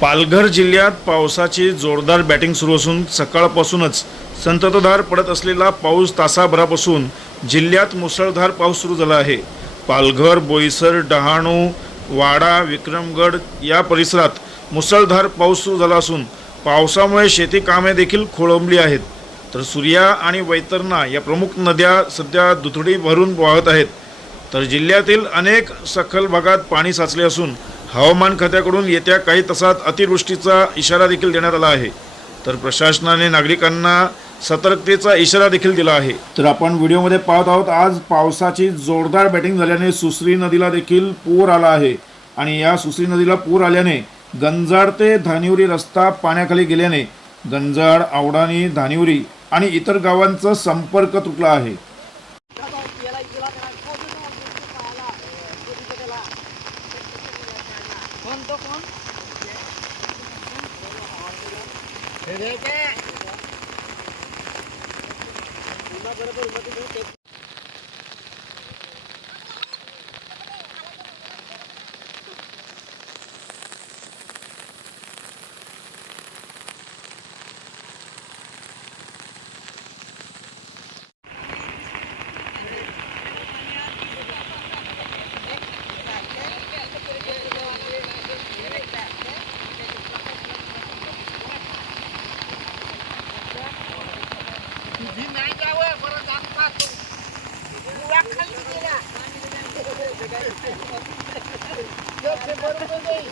पालघर जिल्ह्यात पावसाची जोरदार बॅटिंग सुरू असून सकाळपासूनच संततधार पडत असलेला पाऊस तासाभरापासून जिल्ह्यात मुसळधार पाऊस सुरू झाला आहे. पालघर बोईसर डहाणू वाडा विक्रमगड या परिसरात मुसळधार पाऊस सुरू झाला असून पावसामुळे शेती कामे देखील खोळंबली आहेत. तर सूर्या आणि वैतरणा या प्रमुख नद्या सध्या दुथडी भरून वाहत आहेत. तर जिल्ह्यातील अनेक सखल भागात पाणी साचले असून हवामान खात्याकडून येत्या काही तासात अतिवृष्टीचा इशारा देखील देण्यात आला आहे. तर प्रशासनाने नागरिकांना सतर्कतेचा इशारा देखील दिला आहे. तर आपण व्हिडिओमध्ये पाहत आहोत आज पावसाची जोरदार बॅटिंग झाल्याने सुसरी नदीला देखील पूर आला आहे. आणि या सुसरी नदीला पूर आल्याने गंजाड ते धानिवरी रस्ता पाण्याखाली गेल्याने गंजाड आवडाणी धानिवरी आणि इतर गावांचा संपर्क तुटला आहे. कोण? तो कोण तुझी Yok, ben bunu değil.